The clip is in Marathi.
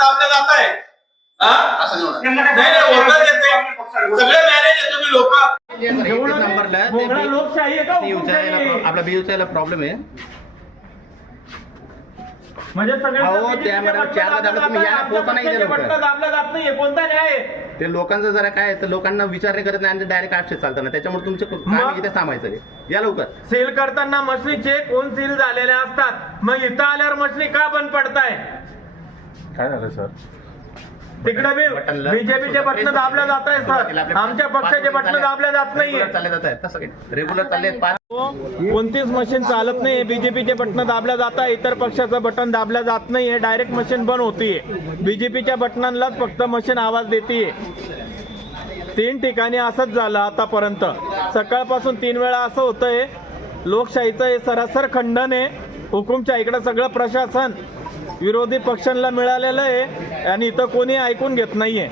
दाबलं जात आहे हा? सगळे मॅनेज आहे तुम्ही लोक आपला बीयूचा याला प्रॉब्लेम आहे म्हणजे सगळे अहो, BJP त्या चे मॅडम बटणं चारला दाबलं दाबलं तुम्ही या, जात आहे, पोहोचा नाही आमच्या इथे पक्षाचे लवकर. बटणं दाबलं जात नाहीये कोणता न्याय आहे? ते लोकांचं जरा काय आहे, तर लोकांना विचार नाही करत नाही आणि डायरेक्ट आक्षेप चालतं ना त्याच्यामुळे तुमचे काम? इथे थांबायचं आहे. या लवकर सील करताना मशनीचे कोण सील झालेले असतात मग इथं आल्यावर मशनी का बंद पडताय काय झालं सर? तिकडे बी बटनला- बीजेपीचे बटणं दाबले जात आहे सर. आमच्या पक्षाचे बटणं दाबले जात नाहीये. रेग्युलर चालले जात आहेत. तसं रेग्युलर चालले आहेत. पाच कोणतीच मशीन चालत नाही बीजेपीचे बटणं दाबल्या जात आहे. इतर पक्षाचं बटन दाबल्या जात नाहीये. डायरेक्ट मशीन बंद होतीये. बीजेपीच्या बटनांलाच फक्त मशीन आवाज देते तीन ठिकाणी असंच झालं आतापर्यंत. सकाळपासून तीन वेळा असं होतंय. लोकशाहीचं हे सरासर खंडन आहे. हुकुमशाहीकडे सगळं प्रशासन. विरोधी पक्षांना मिळालेलं आहे आणि इथं कोणी ऐकून घेत नाहीये.